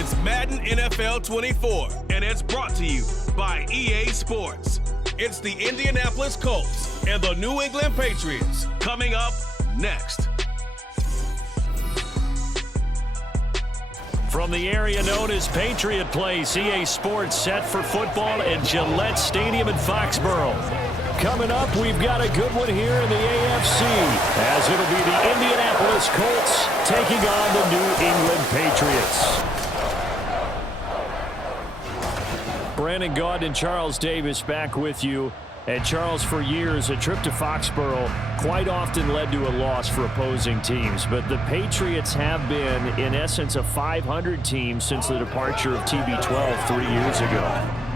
It's Madden NFL 24, and it's brought to you by EA Sports. It's the Indianapolis Colts and the New England Patriots coming up next. From the area known as Patriot Place, EA Sports set for football at Gillette Stadium in Foxborough. Coming up, we've got a good one here in the AFC, as it'll be the Indianapolis Colts taking on the New England Patriots. Brandon Gaudin and Charles Davis back with you. And Charles, for years, a trip to Foxborough quite often led to a loss for opposing teams. But the Patriots have been, in essence, a 500 team since the departure of TB12 3 years ago.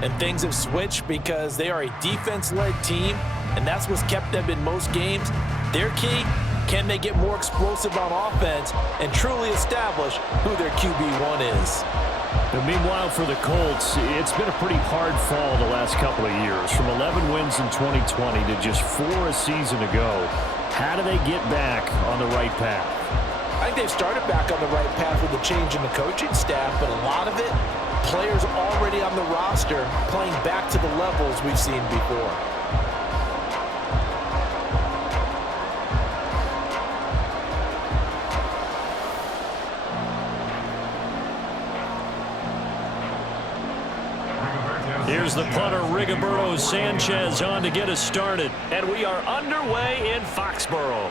And things have switched because they are a defense-led team, and that's what's kept them in most games. Their key, can they get more explosive on offense and truly establish who their QB1 is? And meanwhile, for the Colts, it's been a pretty hard fall the last couple of years. From 11 wins in 2020 to just 4 a season ago. How do they get back on the right path? I think they've started back on the right path with the change in the coaching staff, but a lot of it, players already on the roster playing back to the levels we've seen before. Here's the punter, Rigoberto Sanchez, on to get us started. And we are underway in Foxborough.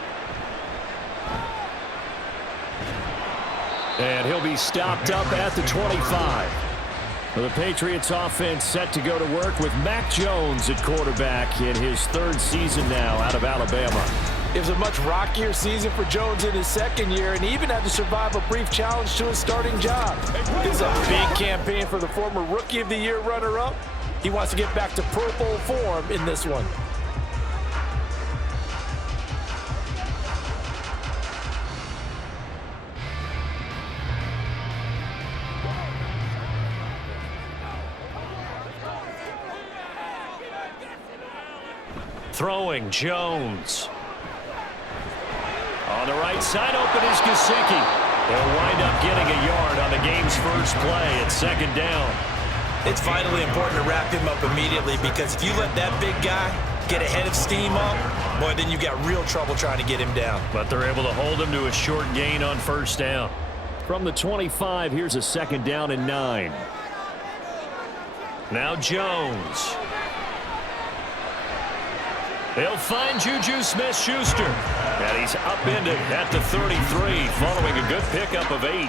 And he'll be stopped up at the 25. The Patriots offense set to go to work with Mac Jones at quarterback in his 3rd season now out of Alabama. It was a much rockier season for Jones in his 2nd year, and he even had to survive a brief challenge to his starting job. This is a big campaign for the former Rookie of the Year runner-up. He wants to get back to Pro Bowl form in this one. Throwing, Jones. On the right side, open is Gesicki. They'll wind up getting a yard on the game's first play at 2nd down. It's vitally important to wrap him up immediately, because if you let that big guy get ahead of steam up, boy, then you got real trouble trying to get him down. But they're able to hold him to a short gain on 1st down. From the 25, here's a 2nd down and 9. Now Jones. They'll find Juju Smith-Schuster. And he's upended at the 33 following a good pickup of 8.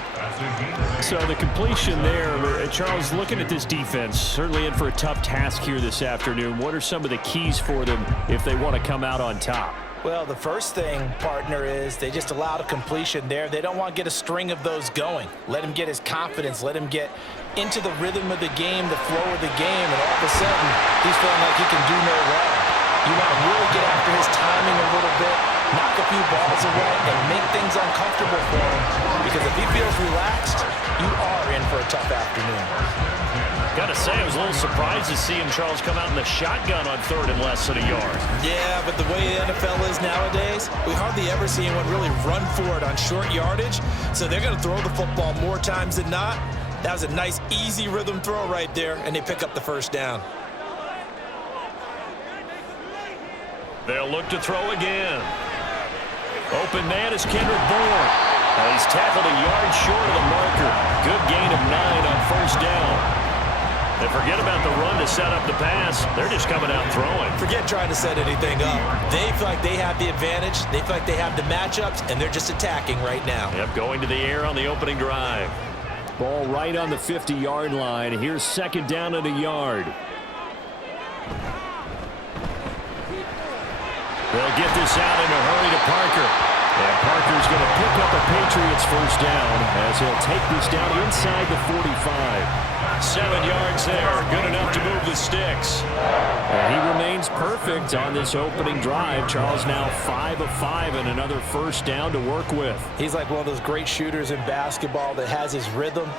So the completion there, Charles, looking at this defense, certainly in for a tough task here this afternoon. What are some of the keys for them if they want to come out on top? Well, the first thing, partner, is they just allowed a completion there. They don't want to get a string of those going. Let him get his confidence. Let him get into the rhythm of the game, the flow of the game, and all of a sudden, he's feeling like he can do no wrong. You want to really get after his timing a little bit, knock a few balls away, and make things uncomfortable for him. Because if he feels relaxed, you are in for a tough afternoon. Got to say, I was a little surprised to see him, Charles, come out in the shotgun on 3rd and less than a yard. Yeah, but the way the NFL is nowadays, we hardly ever see anyone really run for it on short yardage. So they're going to throw the football more times than not. That was a nice, easy rhythm throw right there, and they pick up the 1st down. They'll look to throw again. Open man is Kendrick Bourne. And he's tackled a yard short of the marker. Good gain of 9 on 1st down. And forget about the run to set up the pass. They're just coming out throwing. Forget trying to set anything up. They feel like they have the advantage. They feel like they have the matchups, and they're just attacking right now. Yep, going to the air on the opening drive. Ball right on the 50-yard line. Here's 2nd down and a yard. They'll get this out in a hurry to Parker. And Parker's going to pick up a Patriots 1st down as he'll take this down inside the 45. 7 yards there. Good enough to move the sticks. And he remains perfect on this opening drive. Charles now 5 of 5 and another 1st down to work with. He's like one of those great shooters in basketball that has his rhythm,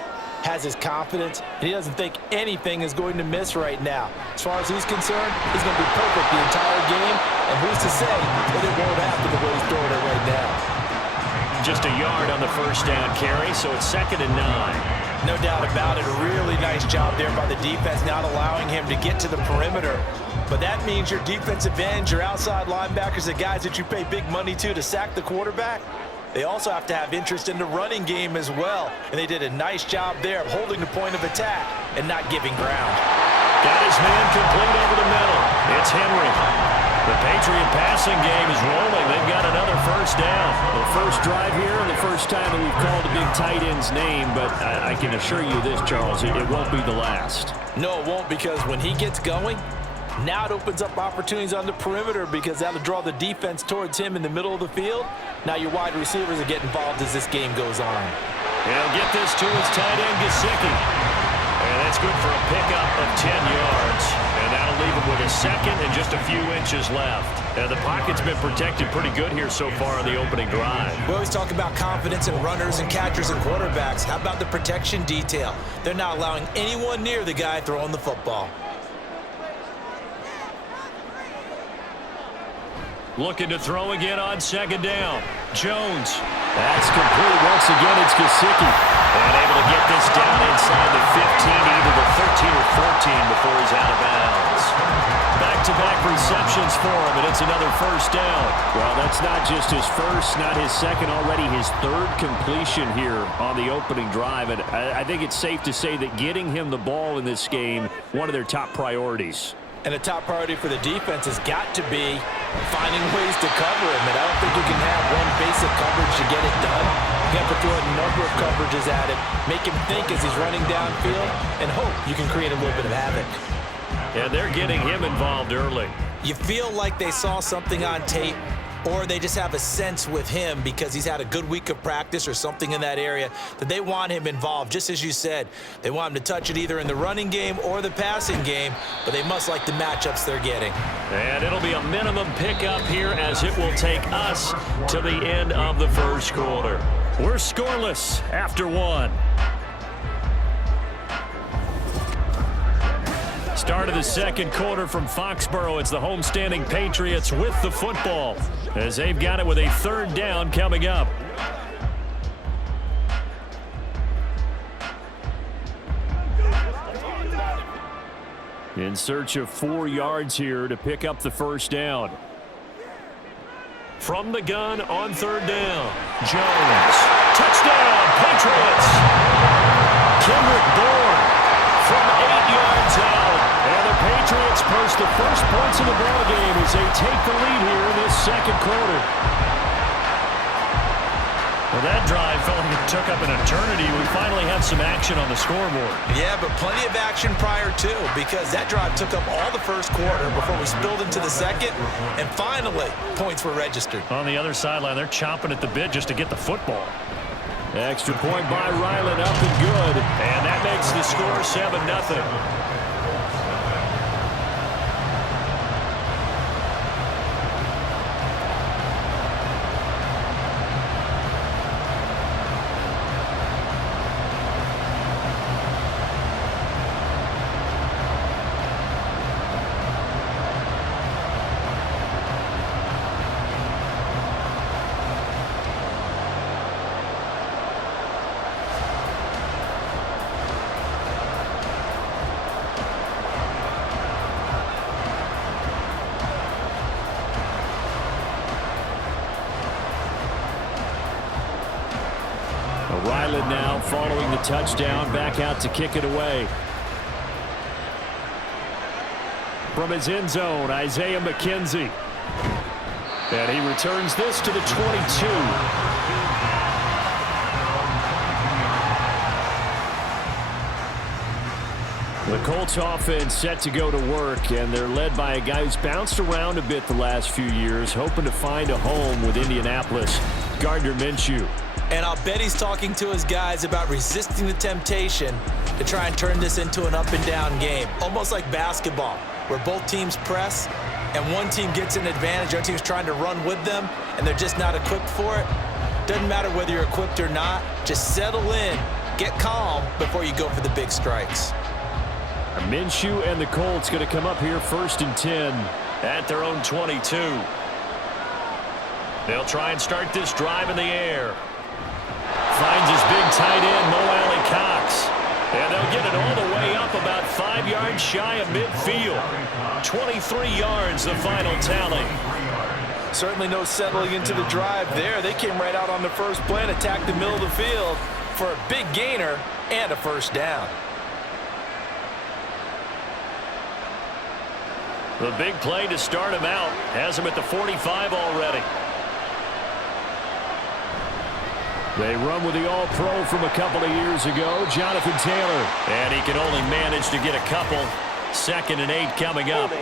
has his confidence, and he doesn't think anything is going to miss right now. As far as he's concerned, he's going to be perfect the entire game, and who's to say that it won't happen the way he's throwing it right now. Just a yard on the 1st down carry, so it's 2nd and 9. No doubt about it. A really nice job there by the defense, not allowing him to get to the perimeter. But that means your defensive ends, your outside linebackers, the guys that you pay big money to sack the quarterback, they also have to have interest in the running game as well. And they did a nice job there of holding the point of attack and not giving ground. Got his man complete over the middle. It's Henry. The Patriot passing game is rolling. They've got another first down. The first drive here and the first time that we've called a big tight end's name. But I can assure you this, Charles, it won't be the last. No, it won't, because when he gets going, now it opens up opportunities on the perimeter, because that'll draw the defense towards him in the middle of the field. Now your wide receivers are getting involved as this game goes on. He'll get this to his tight end, Gesicki. And that's good for a pickup of 10 yards. And that'll leave him with a second and just a few inches left. And the pocket's been protected pretty good here so far on the opening drive. We always talk about confidence in runners and catchers and quarterbacks. How about the protection detail? They're not allowing anyone near the guy throwing the football. Looking to throw again on second down. Jones. That's complete. Once again, it's Gesicki. And able to get this down inside the 15, either the 13 or 14 before he's out of bounds. Back-to-back receptions for him, and it's another first down. Well, that's not just his first, not his second, already his third completion here on the opening drive. And I think it's safe to say that getting him the ball in this game, one of their top priorities. And the top priority for the defense has got to be finding ways to cover him. And I don't think you can have one basic coverage to get it done. You have to throw a number of coverages at it, make him think as he's running downfield, and hope you can create a little bit of havoc. And they're getting him involved early. You feel like they saw something on tape, or they just have a sense with him because he's had a good week of practice or something in that area that they want him involved. Just as you said, they want him to touch it either in the running game or the passing game, but they must like the matchups they're getting. And it'll be a minimum pickup here as it will take us to the end of the first quarter. We're scoreless after one. Start of the second quarter from Foxborough. It's the homestanding Patriots with the football as they've got it with a third down coming up. In search of 4 yards here to pick up the first down. From the gun on third down. Jones. Touchdown, Patriots. Kendrick Bourne from 8 yards out. And the Patriots post the first points of the ball game as they take the lead here in this second quarter. Well, that drive felt like it took up an eternity. We finally have some action on the scoreboard. Yeah, but plenty of action prior to, because that drive took up all the first quarter before we spilled into the second, and finally, points were registered. On the other sideline, they're chomping at the bit just to get the football. Extra point by Ryland, up and good. And that makes the score 7-0. Ryland now following the touchdown, back out to kick it away. From his end zone, Isaiah McKenzie. And he returns this to the 22. The Colts offense set to go to work, and they're led by a guy who's bounced around a bit the last few years, hoping to find a home with Indianapolis, Gardner Minshew. And I'll bet he's talking to his guys about resisting the temptation to try and turn this into an up-and-down game, almost like basketball, where both teams press, and one team gets an advantage, the other team's trying to run with them, and they're just not equipped for it. Doesn't matter whether you're equipped or not, just settle in, get calm before you go for the big strikes. Minshew and the Colts going to come up here 1st and 10 at their own 22. They'll try and start this drive in the air. Finds his big tight end, Mo Alley Cox. And they'll get it all the way up about 5 yards shy of midfield. 23 yards, the final tally. Certainly no settling into the drive there. They came right out on the first play and attacked the middle of the field for a big gainer and a first down. The big play to start him out has him at the 45 already. They run with the All-Pro from a couple of years ago, Jonathan Taylor. And he can only manage to get a couple. 2nd and 8 coming up.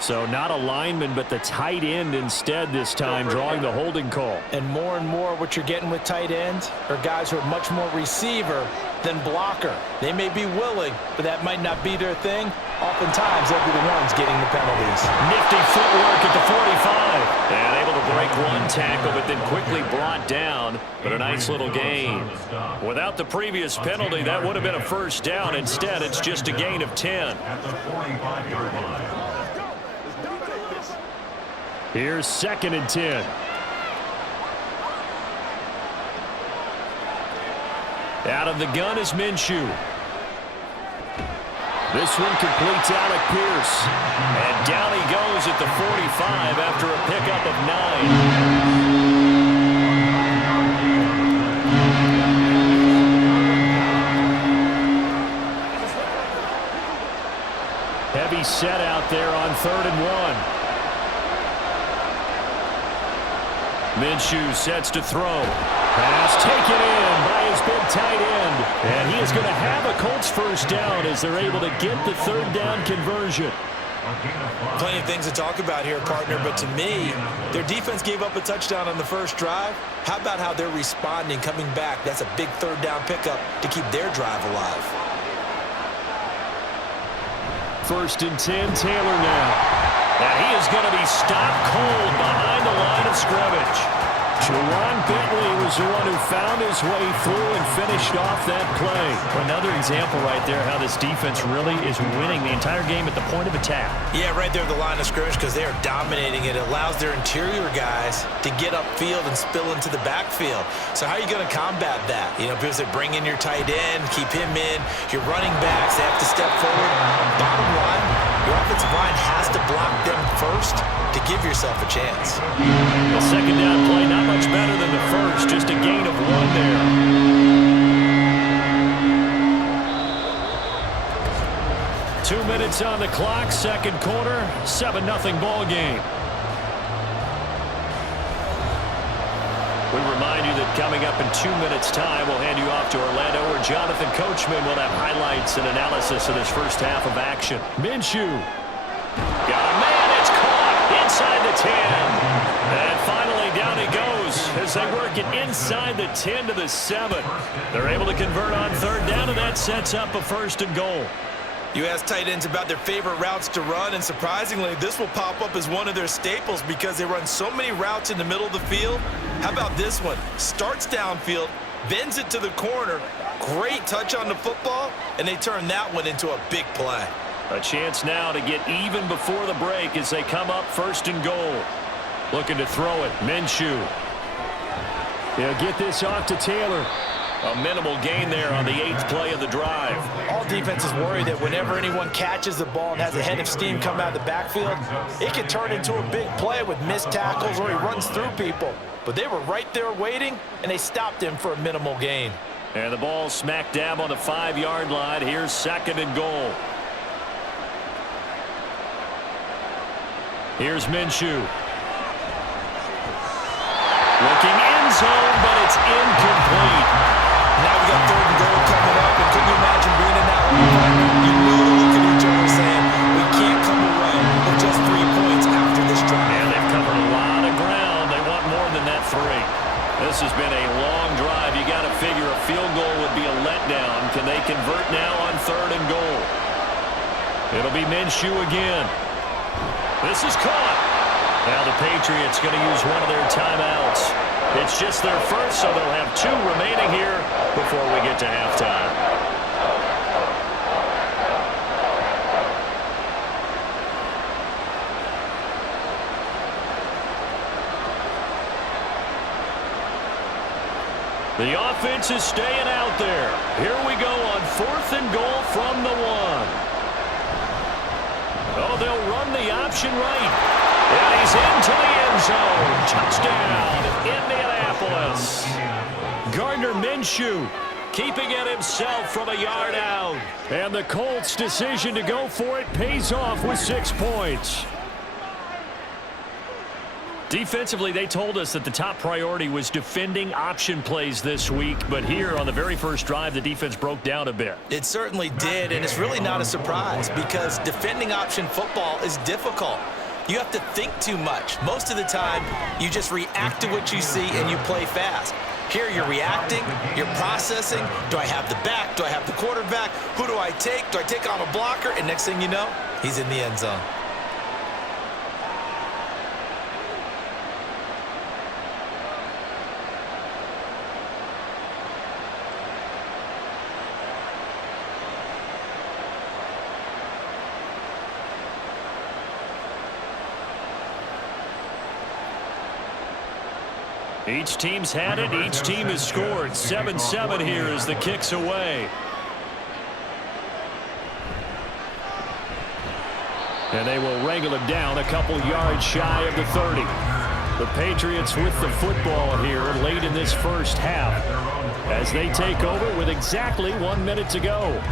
So not a lineman, but the tight end instead this time, drawing the holding call. And more what you're getting with tight ends are guys who are much more receiver than blocker. They may be willing, but that might not be their thing. Oftentimes, they'll be the ones getting the penalties. Nifty footwork at the 45. And able to break one tackle, but then quickly brought down. But a nice little gain. Without the previous penalty, that would have been a first down. Instead, it's just a gain of 10. Here's 2nd and 10. Out of the gun is Minshew. This one completes Alec Pierce. And down he goes at the 45 after a pickup of 9. Heavy set out there on 3rd and 1. Minshew sets to throw. Pass taken in by his big tight end. And he is going to have a Colts first down as they're able to get the 3rd down conversion. Plenty of things to talk about here, partner, but to me, their defense gave up a touchdown on the first drive. How about how they're responding, coming back? That's a big 3rd down pickup to keep their drive alive. 1st and 10, Taylor now. And he is going to be stopped cold behind the line of scrimmage. Jawan Bentley was the one who found his way through and finished off that play. Another example right there how this defense really is winning the entire game at the point of attack. Yeah, right there at the line of scrimmage because they are dominating it. It allows their interior guys to get upfield and spill into the backfield. So how are you going to combat that? You know, because they bring in your tight end, keep him in. Your running backs, they have to step forward. Bottom line, your offensive line has to block them first to give yourself a chance. The 2nd down play, not much better than the first, just a gain of 1 there. Two minutes on the clock, 2nd quarter, 7-0 ball game. We remind you that coming up in 2 minutes' time, we'll hand you off to Orlando, where Jonathan Coachman will have highlights and analysis of this first half of action. Minshew. Got a man, it's caught inside the 10. And finally down he goes as they work it inside the 10 to the 7. They're able to convert on 3rd down, and that sets up a 1st and goal. You ask tight ends about their favorite routes to run, and surprisingly, this will pop up as one of their staples because they run so many routes in the middle of the field. How about this one? Starts downfield, bends it to the corner, great touch on the football, and they turn that one into a big play. A chance now to get even before the break as they come up 1st and goal. Looking to throw it, Minshew. He'll get this off to Taylor. A minimal gain there on the 8th play of the drive. All defenses worry that whenever anyone catches the ball and has a head of steam come out of the backfield, it can turn into a big play with missed tackles or he runs through people. But they were right there waiting, and they stopped him for a minimal gain. And the ball smack dab on the 5-yard line. Here's 2nd and goal. Here's Minshew. Looking end zone, but it's incomplete. Now we got 3rd and goal coming up, and can you imagine being in that line? You know they look at each other saying, we can't come away with just 3 points after this drive. And they've covered a lot of ground. They want more than that 3. This has been a long drive. You got to figure a field goal would be a letdown. Can they convert now on 3rd and goal? It'll be Minshew again. This is caught. Now the Patriots going to use one of their timeouts. It's just their first, so they'll have 2 remaining here before we get to halftime. The offense is staying out there. Here we go on 4th and goal from the 1. Oh, they'll run the option right. And he's into the end zone. Touchdown, Indianapolis. Gardner Minshew keeping it himself from a yard out. And the Colts' decision to go for it pays off with 6 points. Defensively, they told us that the top priority was defending option plays this week. But here on the very first drive, the defense broke down a bit. It certainly did, and it's really not a surprise because defending option football is difficult. You have to think too much. Most of the time, you just react to what you see and you play fast. Here you're reacting, you're processing. Do I have the back? Do I have the quarterback? Who do I take? Do I take on a blocker? And next thing you know, he's in the end zone. Each team's had it. Each team has scored. 7-7 here as the kick's away. And they will wrangle it down a couple yards shy of the 30. The Patriots with the football here late in this first half as they take over with exactly 1 minute to go.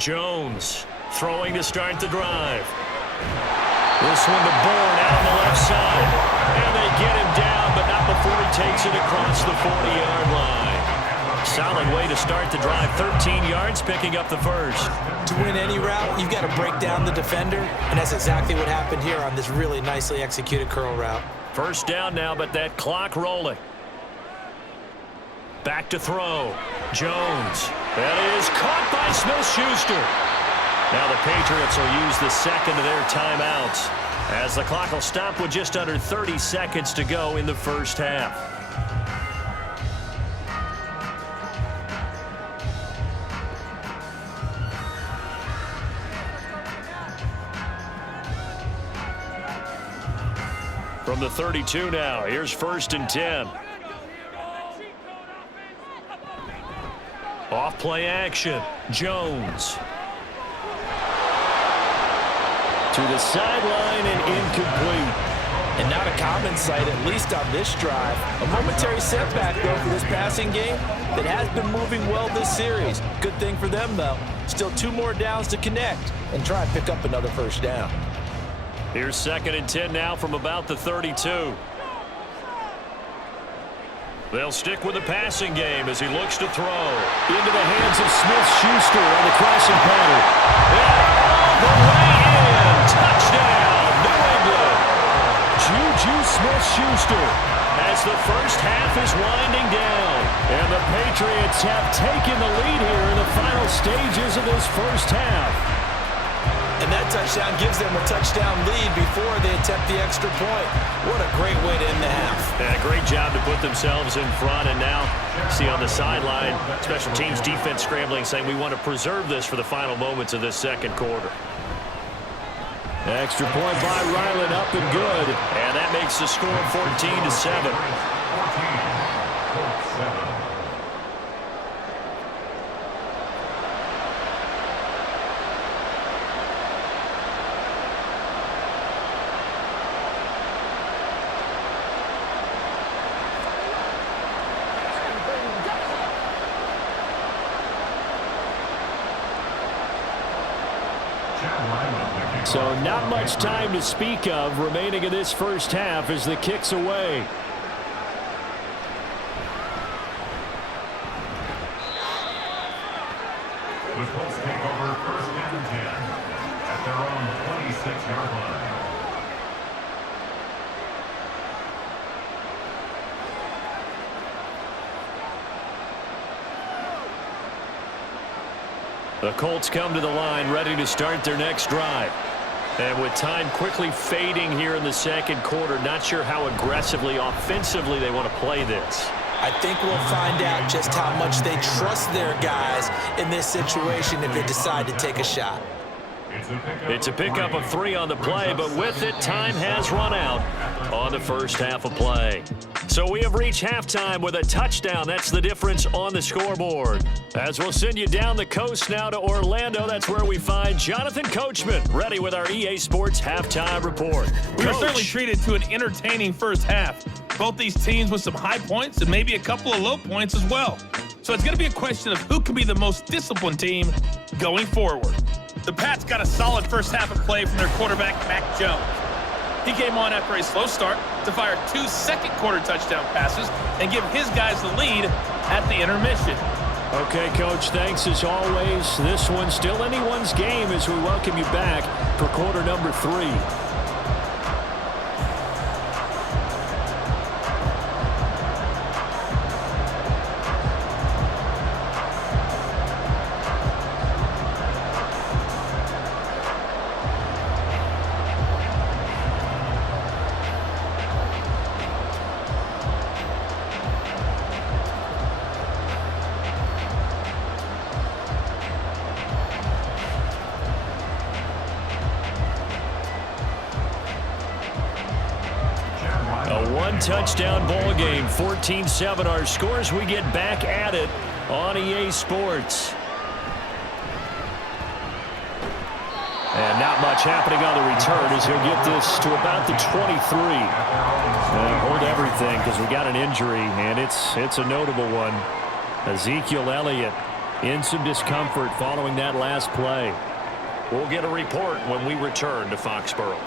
Jones throwing to start the drive. This one to Bourne out on the left side. And they get him down, but not before he takes it across the 40-yard line. Solid way to start the drive. 13 yards, picking up the first. To win any route, you've got to break down the defender, and that's exactly what happened here on this really nicely executed curl route. First down now, but that clock rolling. Back to throw. Jones. That is caught by Smith-Schuster. Now the Patriots will use the second of their timeouts as the clock will stop with just under 30 seconds to go in the first half. From the 32 now, here's 1st and 10. Off play action. Jones. To the sideline and incomplete. And not a common sight, at least on this drive. A momentary setback, though, for this passing game that has been moving well this series. Good thing for them, though. Still 2 more downs to connect and try and pick up another first down. Here's 2nd and 10 now from about the 32. They'll stick with the passing game as he looks to throw. Into the hands of Smith-Schuster on the crossing pattern. And all the way in. Touchdown, New England. Juju Smith-Schuster as the first half is winding down. And the Patriots have taken the lead here in the final stages of this first half. And that touchdown gives them a touchdown lead before they attempt the extra point. What a great way to end the half. Yeah, great job to put themselves in front. And now, see on the sideline, special teams defense scrambling, saying we want to preserve this for the final moments of this second quarter. Extra point by Ryland, up and good. And that makes the score 14-7. So not much time to speak of remaining in this first half as the kick's away. The Colts take over 1st and 10 at their own 26-yard line. The Colts come to the line ready to start their next drive. And with time quickly fading here in the second quarter, not sure how aggressively, offensively they want to play this. I think we'll find out just how much they trust their guys in this situation if they decide to take a shot. It's a pickup of 3 on the play, but with it, time has run out on the first half of play. So we have reached halftime with a touchdown. That's the difference on the scoreboard. As we'll send you down the coast now to Orlando, that's where we find Jonathan Coachman, ready with our EA Sports halftime report. We were certainly treated to an entertaining first half. Both these teams with some high points and maybe a couple of low points as well. So it's going to be a question of who can be the most disciplined team going forward. The Pats got a solid first half of play from their quarterback, Mac Jones. He came on after a slow start to fire 2 second-quarter touchdown passes and give his guys the lead at the intermission. Okay, Coach, thanks as always. This one's still anyone's game as we welcome you back for quarter number 3. Touchdown ball game, 14-7 our scores. We get back at it on EA Sports. And not much happening on the return as he'll get this to about the 23. Hold everything because we got an injury, and it's a notable one. Ezekiel Elliott in some discomfort following that last play. We'll get a report when we return to Foxborough.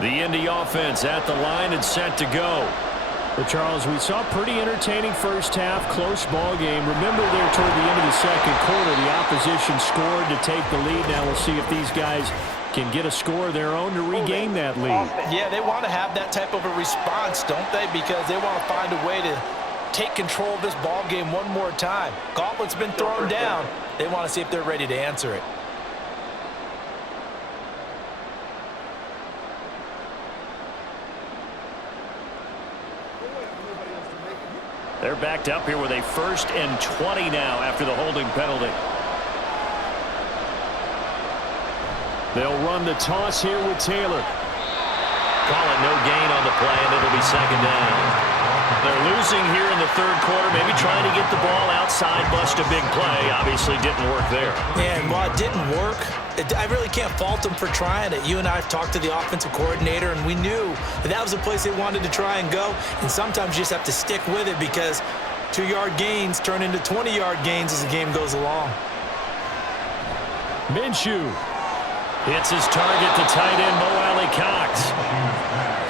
The Indy offense at the line and set to go. Well, Charles, we saw a pretty entertaining first half, close ball game. Remember there toward the end of the second quarter, the opposition scored to take the lead. Now we'll see if these guys can get a score of their own to regain that lead. Yeah, they want to have that type of a response, don't they? Because they want to find a way to take control of this ball game one more time. Gauntlet's been thrown down. They want to see if they're ready to answer it. They're backed up here with a 1st and 20 now after the holding penalty. They'll run the toss here with Taylor. Call it no gain on the play, and it'll be 2nd down. They're losing here in the 3rd quarter, maybe trying to get the ball outside, bust a big play. Obviously didn't work there. And while it didn't work, I really can't fault them for trying it. You and I have talked to the offensive coordinator, and we knew that was a place they wanted to try and go. And sometimes you just have to stick with it because 2-yard gains turn into 20-yard gains as the game goes along. Minshew hits his target, the tight end, Mo Alley-Cox.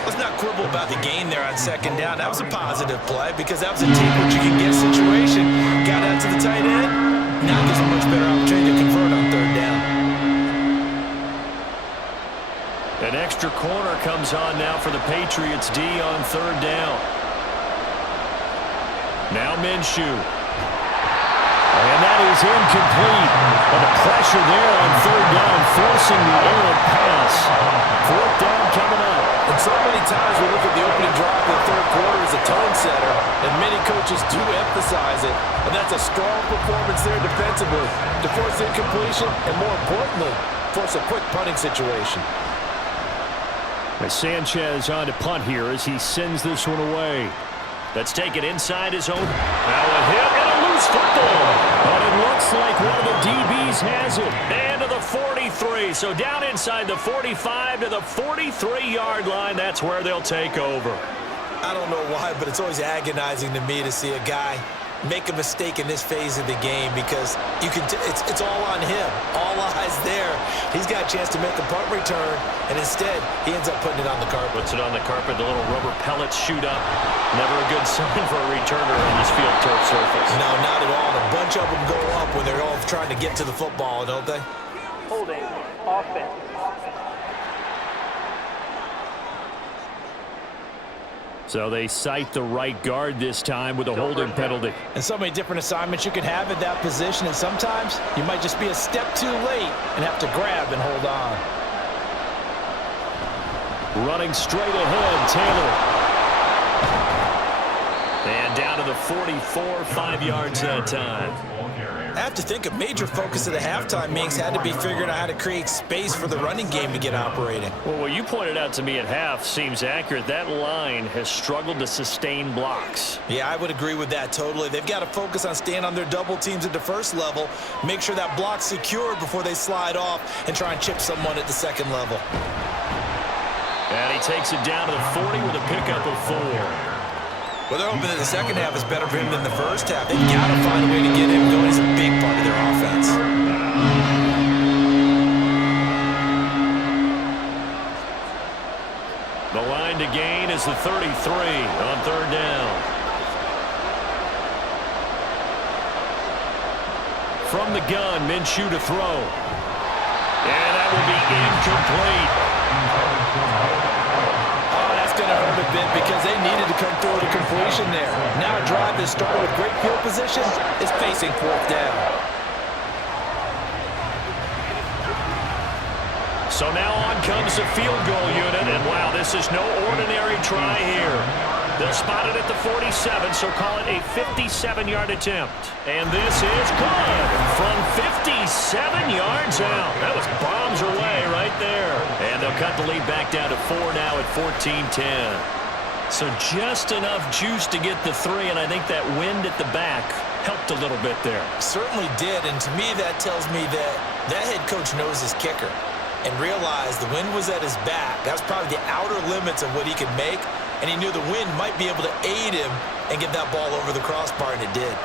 Let's not quibble about the gain there on 2nd down. That was a positive play because that was a take what you can get situation. Got out to the tight end. Now gives a much better opportunity to convert on 3rd down. An extra corner comes on now for the Patriots D on 3rd down. Now Minshew. And that is incomplete. And the pressure there on 3rd down, forcing the errant pass. 4th down coming up. And so many times we look at the opening drive of the 3rd quarter as a tone setter, and many coaches do emphasize it. And that's a strong performance there defensively to force incompletion and, more importantly, force a quick punting situation. Sanchez on to punt here as he sends this one away. Let's take it inside his own. Now a hit and a loose football. But it looks like one of the DBs has it. And to the 43. So down inside the 45 to the 43-yard line. That's where they'll take over. I don't know why, but it's always agonizing to me to see a guy make a mistake in this phase of the game because you can. It's all on him. All eyes there. He's got a chance to make a punt return, and instead he ends up putting it on the carpet. Puts it on the carpet. The little rubber pellets shoot up. Never a good sign for a returner on this field turf surface. No, not at all. And a bunch of them go up when they're all trying to get to the football, don't they? Holding offense. So they cite the right guard this time with a holding penalty. And so many different assignments you can have at that position, and sometimes you might just be a step too late and have to grab and hold on. Running straight ahead, Taylor. And down to the 44, 5 yards that time. I have to think a major focus of the halftime meetings had to be figuring out how to create space for the running game to get operating. Well, what you pointed out to me at half seems accurate. That line has struggled to sustain blocks. Yeah, I would agree with that totally. They've got to focus on staying on their double teams at the first level, make sure that block's secured before they slide off and try and chip someone at the second level. And he takes it down to the 40 with a pickup of 4. Well, they're hoping that the second half is better for him than the first half. They've got to find a way to get him going. He's a big part of their offense. The line to gain is the 33 on third down. From the gun, Minshew to throw. And that will be incomplete. Going to hurt a bit because they needed to come through with a completion there. Now a drive that started with great field position is facing fourth down. So now on comes the field goal unit, and wow, this is no ordinary try here. They'll spot it at the 47, so call it a 57-yard attempt. And this is good from 57 yards out. That was bombs away right there. And they'll cut the lead back down to 4 now at 14-10. So just enough juice to get the 3, and I think that wind at the back helped a little bit there. Certainly did, and to me that tells me that that head coach knows his kicker and realized the wind was at his back. That was probably the outer limits of what he could make, and he knew the wind might be able to aid him and get that ball over the crossbar, and it did.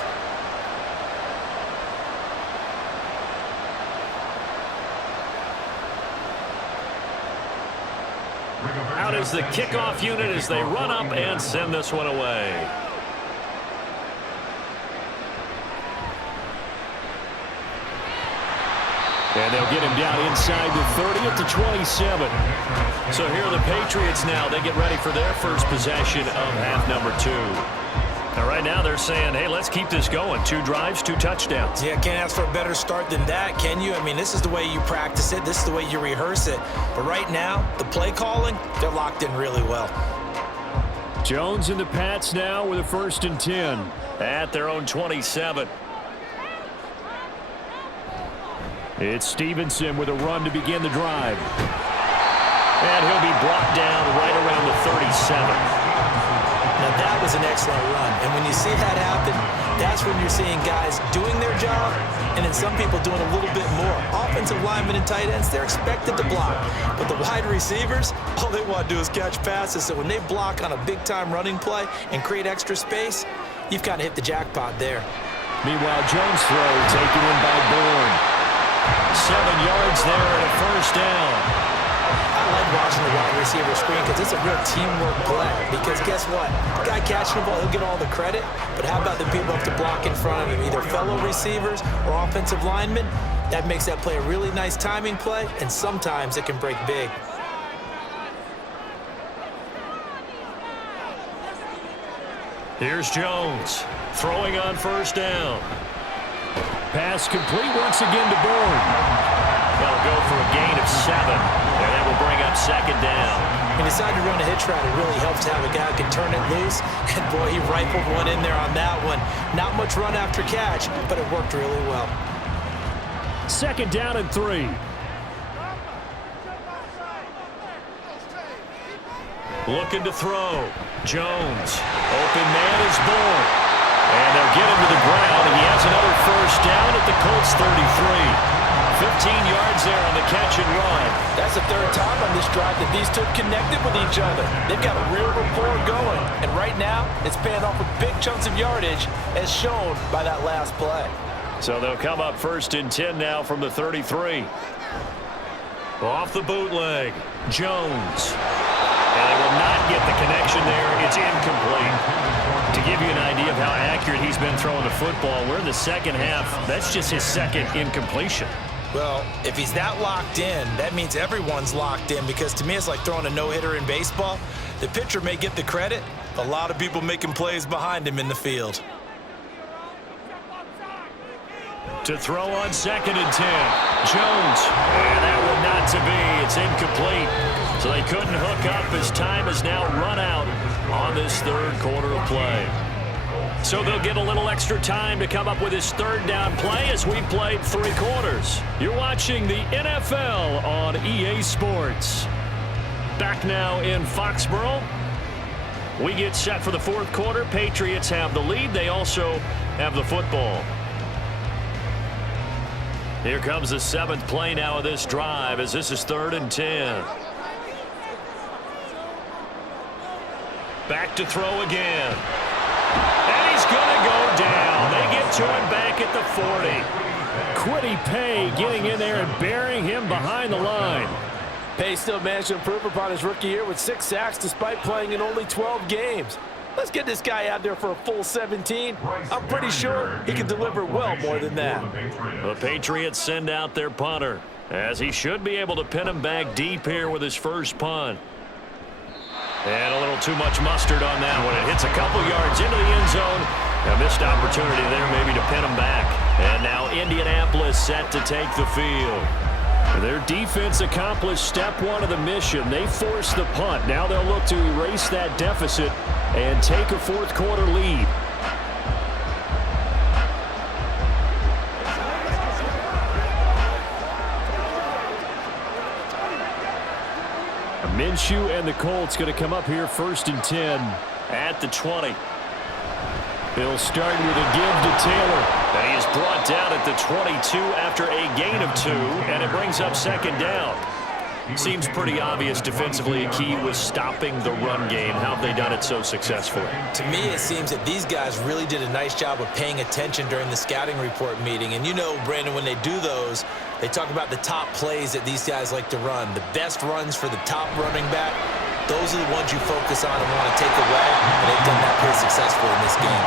Out is the kickoff unit as they run up and send this one away. And they'll get him down inside the 30 at the 27. So here are the Patriots now. They get ready for their first possession of half number 2. Now, right now they're saying, hey, let's keep this going. 2 drives, 2 touchdowns. Yeah, can't ask for a better start than that, can you? I mean, this is the way you practice it. This is the way you rehearse it. But right now, the play calling, they're locked in really well. Jones and the Pats now with a 1st and 10 at their own 27. It's Stevenson with a run to begin the drive. And he'll be brought down right around the 37. Now, that was an excellent run. And when you see that happen, that's when you're seeing guys doing their job and then some people doing a little bit more. Offensive linemen and tight ends, they're expected to block. But the wide receivers, all they want to do is catch passes. So when they block on a big-time running play and create extra space, you've kind of hit the jackpot there. Meanwhile, Jones' throw taken in by Bourne. 7 yards there and a 1st down. I like watching the wide receiver screen because it's a real teamwork play. Because guess what? The guy catching the ball, he'll get all the credit. But how about the people have to block in front of him, either fellow receivers or offensive linemen? That makes that play a really nice timing play, and sometimes it can break big. Here's Jones throwing on 1st down. Pass complete once again to Bourne. They'll go for a gain of 7, and that will bring up 2nd down. He decided to run a hitch route. It really helps to have a guy who can turn it loose. And, boy, he rifled one in there on that one. Not much run after catch, but it worked really well. 2nd down and 3. Looking to throw. Jones. Open man is Bourne. And they'll get him to the ground, and he has another 1st down at the Colts 33. 15 yards there on the catch and run. That's the 3rd time on this drive that these two connected with each other. They've got a real rapport going. And right now, it's paying off with big chunks of yardage, as shown by that last play. So they'll come up 1st and 10 now from the 33. Off the bootleg, Jones. And they will not get the connection there. It's incomplete. To give you an idea of how accurate he's been throwing the football, we're in the 2nd half. That's just his 2nd incompletion. Well, if he's that locked in, that means everyone's locked in, because to me it's like throwing a no-hitter in baseball. The pitcher may get the credit, A lot of people making plays behind him in the field. To throw on 2nd and 10. Jones. And that one not to be. It's incomplete. So they couldn't hook up as time has now run out on this 3rd quarter of play. So they'll get a little extra time to come up with his 3rd down play as we played 3 quarters. You're watching the NFL on EA Sports. Back now in Foxborough. We get set for the 4th quarter. Patriots have the lead. They also have the football. Here comes the 7th play now of this drive as this is 3rd and 10. Back to throw again. And he's going to go down. They get to him back at the 40. Quiddy Pay getting in there and burying him behind the line. Pay still managed to improve upon his rookie year with 6 sacks despite playing in only 12 games. Let's get this guy out there for a full 17. I'm pretty sure he can deliver well more than that. The Patriots send out their punter, as he should be able to pin him back deep here with his first punt. And a little too much mustard on that one. It hits a couple yards into the end zone. A missed opportunity there maybe to pin him back. And now Indianapolis set to take the field. Their defense accomplished step 1 of the mission. They forced the punt. Now they'll look to erase that deficit and take a 4th quarter lead. Minshew and the Colts going to come up here 1st and 10 at the 20. He'll start with a give to Taylor. And he is brought down at the 22 after a gain of 2, and it brings up 2nd down. Seems pretty obvious defensively a key was stopping the run game. How have they done it so successfully? To me, it seems that these guys really did a nice job of paying attention during the scouting report meeting. And you know, Brandon, when they do those, they talk about the top plays that these guys like to run. The best runs for the top running back, those are the ones you focus on and want to take away. And they've done that pretty successfully in this game.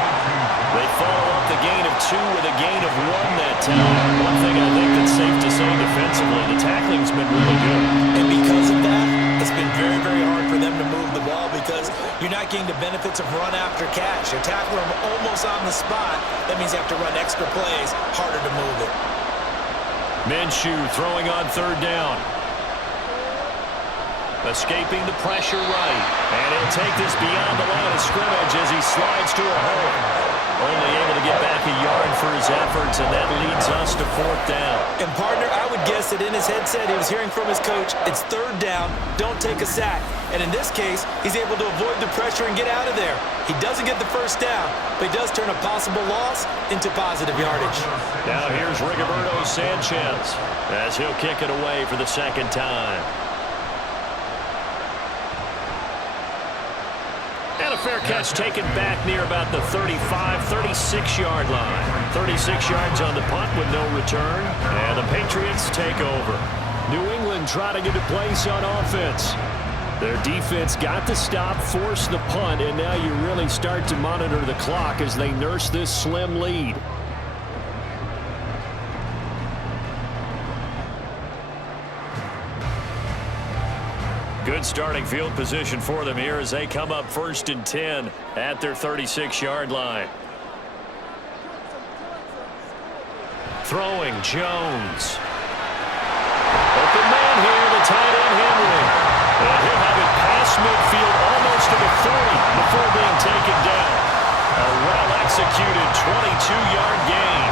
They follow up the gain of 2 with a gain of 1 that time. One thing I think that's safe to say defensively, the tackling's been really good. And because of that, it's been very, very hard for them to move the ball because you're not getting the benefits of run after catch. You're tackling them almost on the spot. That means you have to run extra plays, harder to move it. Minshew throwing on 3rd down. Escaping the pressure right. And he'll take this beyond the line of scrimmage as he slides to a hole. Only able to get back a yard for his efforts, and that leads us to 4th down. And, partner, I would guess that in his headset he was hearing from his coach, it's 3rd down, don't take a sack. And in this case, he's able to avoid the pressure and get out of there. He doesn't get the 1st down, but he does turn a possible loss into positive yardage. Now here's Rigoberto Sanchez as he'll kick it away for the 2nd time. And a fair catch taken back near about the 35, 36-yard line. 36 yards on the punt with no return. And the Patriots take over. New England trying to get a place on offense. Their defense got the stop, forced the punt, and now you really start to monitor the clock as they nurse this slim lead. Good starting field position for them here as they come up 1st and 10 at their 36-yard line. Throwing Jones. Open man here, the tight end Henry. And he'll have it past midfield almost to the 30 before being taken down. A well-executed 22-yard gain.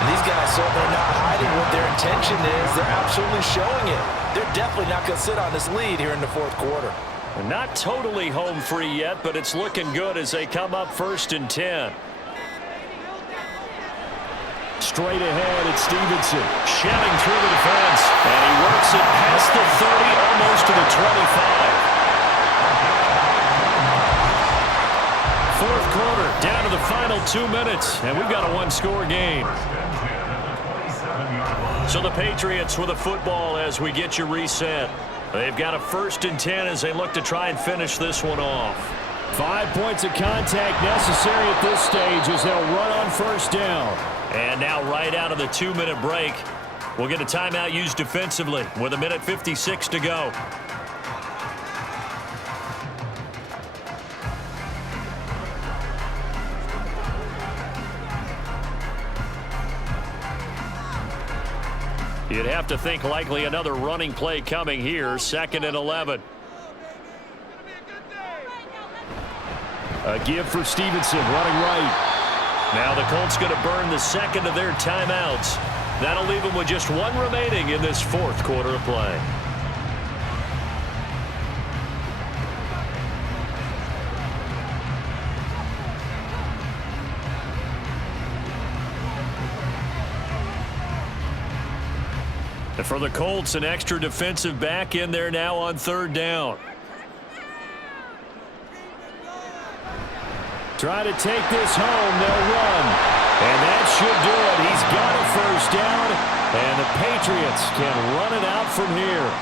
And these guys certainly not hiding what their intention is. They're absolutely showing it. They're definitely not going to sit on this lead here in the 4th quarter. Not totally home free yet, but it's looking good as they come up 1st and 10. Straight ahead, it's Stevenson. Shoving through the defense. And he works it past the 30, almost to the 25. 4th quarter, down to the final 2 minutes. And we've got a 1-score game. So the Patriots with a football as we get you reset. They've got a 1st and 10 as they look to try and finish this one off. 5 points of contact necessary at this stage as they'll run on 1st down. And now right out of the 2-minute break, we'll get a timeout used defensively with 1:56 to go. You'd have to think likely another running play coming here, 2nd and 11. A give for Stevenson, running right. Now the Colts going to burn the second of their timeouts. That'll leave them with just one remaining in this 4th quarter of play. And for the Colts, an extra defensive back in there now on 3rd down. Try to take this home. They'll run. And that should do it. He's got a 1st down. And the Patriots can run it out from here.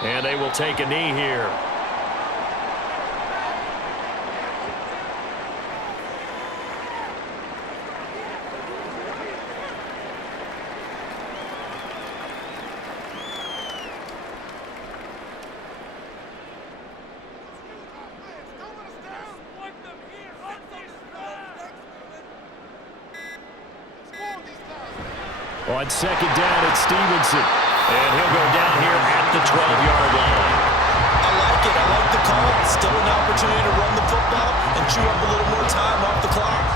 And they will take a knee here. On 2nd down, it's Stevenson. And he'll go down here at the 12-yard line. I like it. I like the call. Still an opportunity to run the football and chew up a little more time off the clock.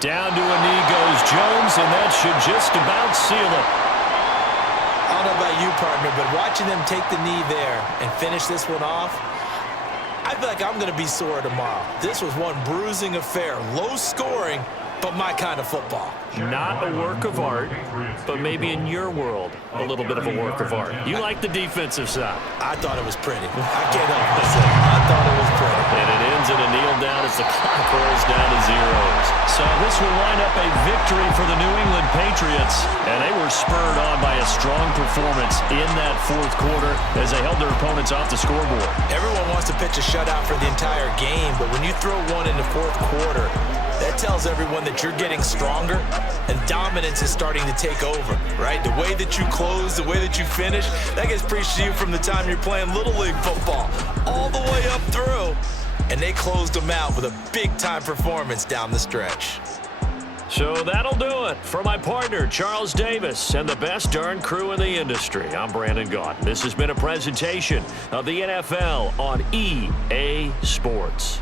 Down to a knee goes Jones, and that should just about seal it. I don't know about you, partner, but watching them take the knee there and finish this one off, I feel like I'm going to be sore tomorrow. This was one bruising affair. Low scoring, but my kind of football. Not a work of art, but maybe in your world, a little bit of a work of art. You like the defensive side. I thought it was pretty. I can't help myself. I thought it was pretty. And it ends in a kneel down as the clock rolls down to zeros. So this will line up a victory for the New England Patriots. And they were spurred on by a strong performance in that 4th quarter as they held their opponents off the scoreboard. Everyone wants to pitch a shutout for the entire game, but when you throw one in the 4th quarter, that tells everyone that you're getting stronger and dominance is starting to take over, right? The way that you close, the way that you finish, that gets preached to you from the time you're playing Little League football all the way up through. And they closed them out with a big-time performance down the stretch. So that'll do it. For my partner, Charles Davis, and the best darn crew in the industry, I'm Brandon Gaunt. This has been a presentation of the NFL on EA Sports.